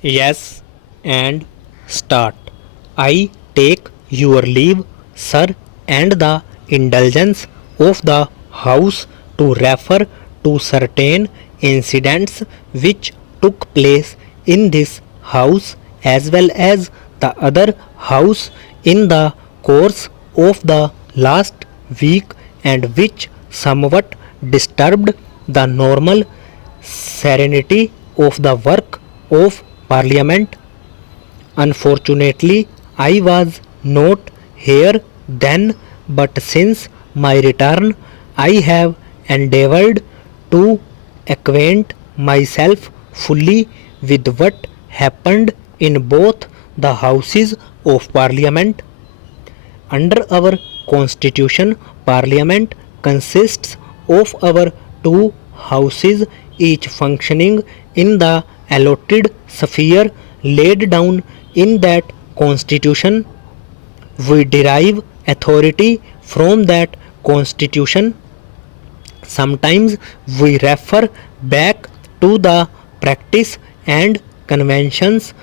Yes, and start. I take your leave, sir, and the indulgence of the House to refer to certain incidents which took place in this House as well as the other House in the course of the last week and which somewhat disturbed the normal serenity of the work of Parliament. Unfortunately, I was not here then, but since my return, I have endeavoured to acquaint myself fully with what happened in both the Houses of Parliament. Under our Constitution, Parliament consists of our two houses, each functioning in the allotted sphere laid down in that Constitution. We derive authority from that Constitution. Sometimes we refer back to the practice and conventions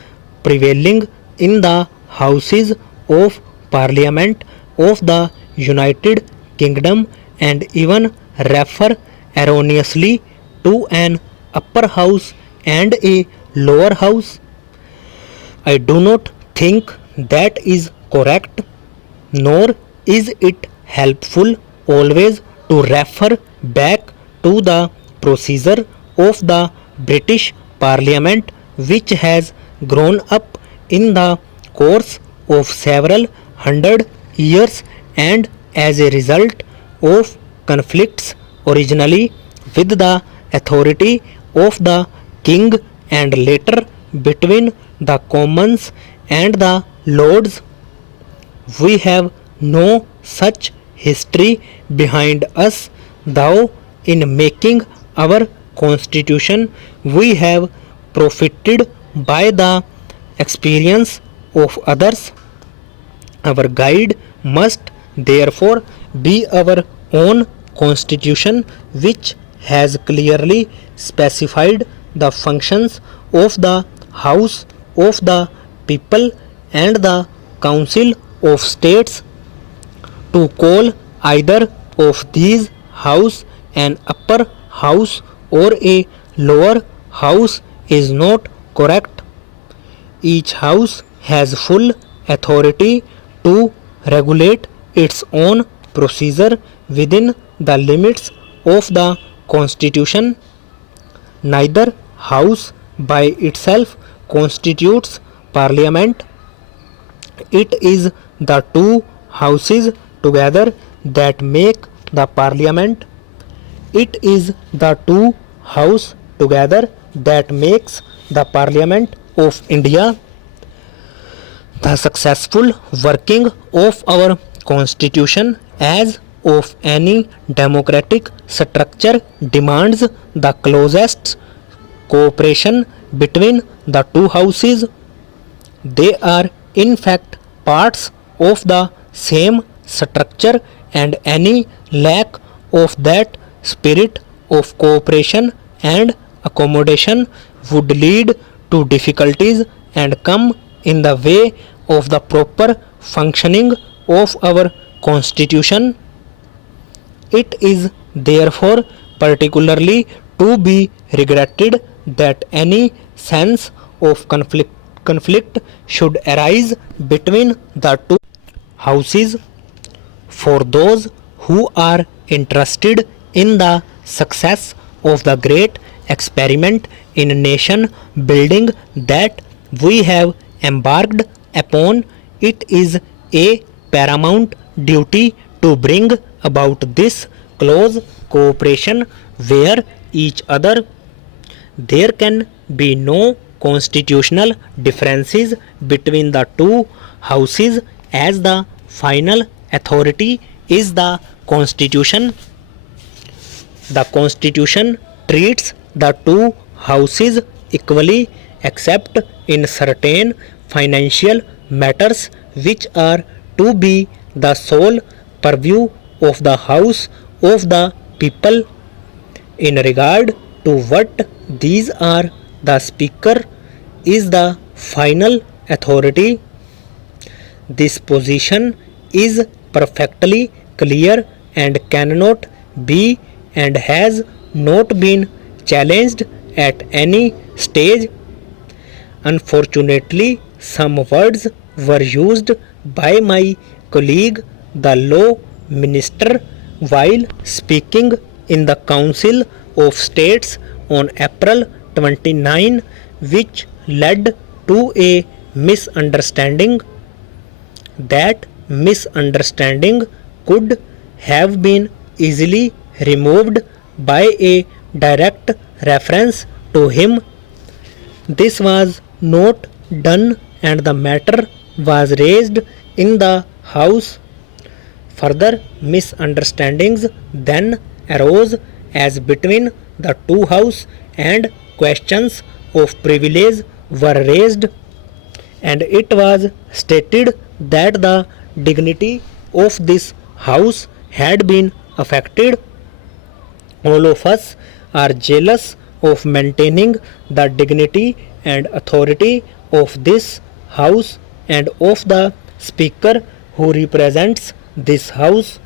prevailing in the Houses of Parliament of the United Kingdom and even refer erroneously to an upper house and a lower house. I do not think that is correct, nor is it helpful always to refer back to the procedure of the British Parliament, which has grown up in the course of several hundred years and as a result of conflicts originally with the authority of the king and later between the commons and the lords. We have no such history behind us, though in making our constitution we have profited by the experience of others. Our guide must therefore be our own constitution, which has clearly specified the functions of the House of the People and the Council of States. To call either of these house an upper house or a lower house is not correct. Each house has full authority to regulate its own procedure within the limits of the Constitution. Neither house by itself constitutes Parliament. It is the two houses together that make the Parliament. It is the two house together that makes the Parliament of India. The successful working of our Constitution as of any democratic structure demands the closest cooperation between the two houses. They are in fact parts of the same structure, and any lack of that spirit of cooperation and accommodation would lead to difficulties and come in the way of the proper functioning of our Constitution. It is therefore particularly to be regretted that any sense of conflict should arise between the two houses. For those who are interested in the success of the great experiment in nation building that we have embarked upon, it is a paramount duty to bring about this close cooperation where each other. There can be no constitutional differences between the two houses as the final authority is the Constitution. The Constitution treats the two houses equally except in certain financial matters which are to be the sole purview of the House of the People. In regard to what these are, the Speaker is the final authority. This position is perfectly clear and cannot be and has not been challenged at any stage. Unfortunately, some words were used by my colleague, the law minister, while speaking in the Council of States on April 29, which led to a misunderstanding. That misunderstanding could have been easily removed by a direct reference to him. This was not done and the matter was raised in the House. Further misunderstandings then arose as between the two houses and questions of privilege were raised, and it was stated that the dignity of this house had been affected. All of us are jealous of maintaining the dignity and authority of this house and of the speaker who represents this house.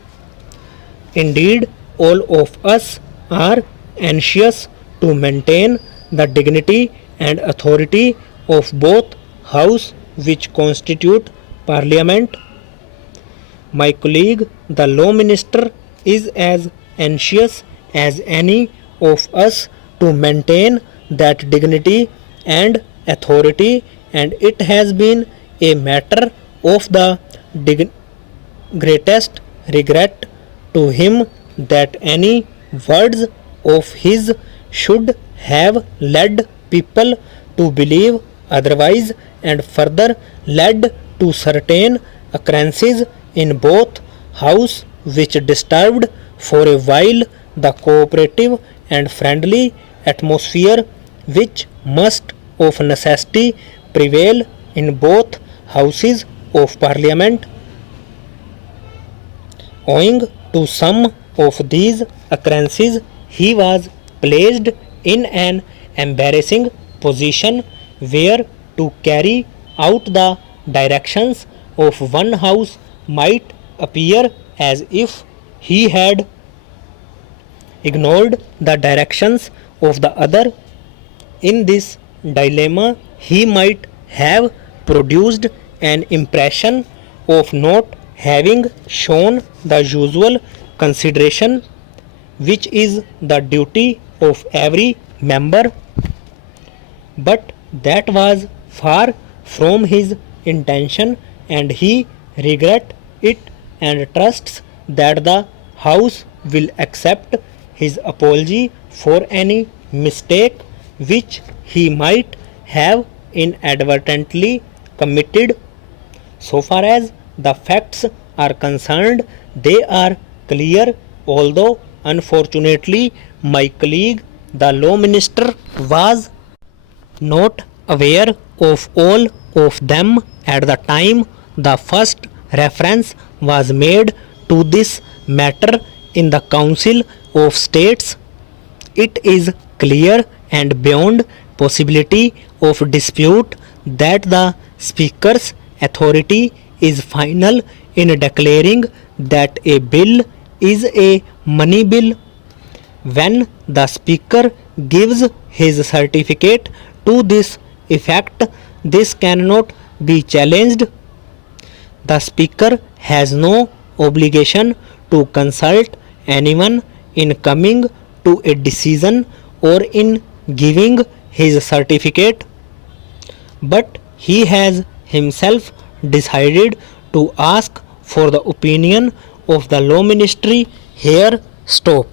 Indeed, all of us are anxious to maintain the dignity and authority of both houses which constitute Parliament. My colleague, the law minister, is as anxious as any of us to maintain that dignity and authority, and it has been a matter of the greatest regret to him that any words of his should have led people to believe otherwise and further led to certain occurrences in both houses which disturbed for a while the cooperative and friendly atmosphere which must of necessity prevail in both houses of Parliament. Owing to some of these occurrences, he was placed in an embarrassing position where to carry out the directions of one house might appear as if he had ignored the directions of the other. In this dilemma, he might have produced an impression of not having shown the usual consideration, which is the duty of every member. But that was far from his intention, and he regrets it and trusts that the House will accept his apology for any mistake which he might have inadvertently committed. So far as the facts are concerned, they are clear, although unfortunately my colleague, the law minister, was not aware of all of them at the time the first reference was made to this matter in the Council of States. It is clear and beyond possibility of dispute that the Speaker's authority is final in declaring that a bill is a money bill. When the Speaker gives his certificate to this effect, this cannot be challenged. The Speaker has no obligation to consult anyone in coming to a decision or in giving his certificate, but he has himself decided to ask for the opinion of the law ministry. Here stop.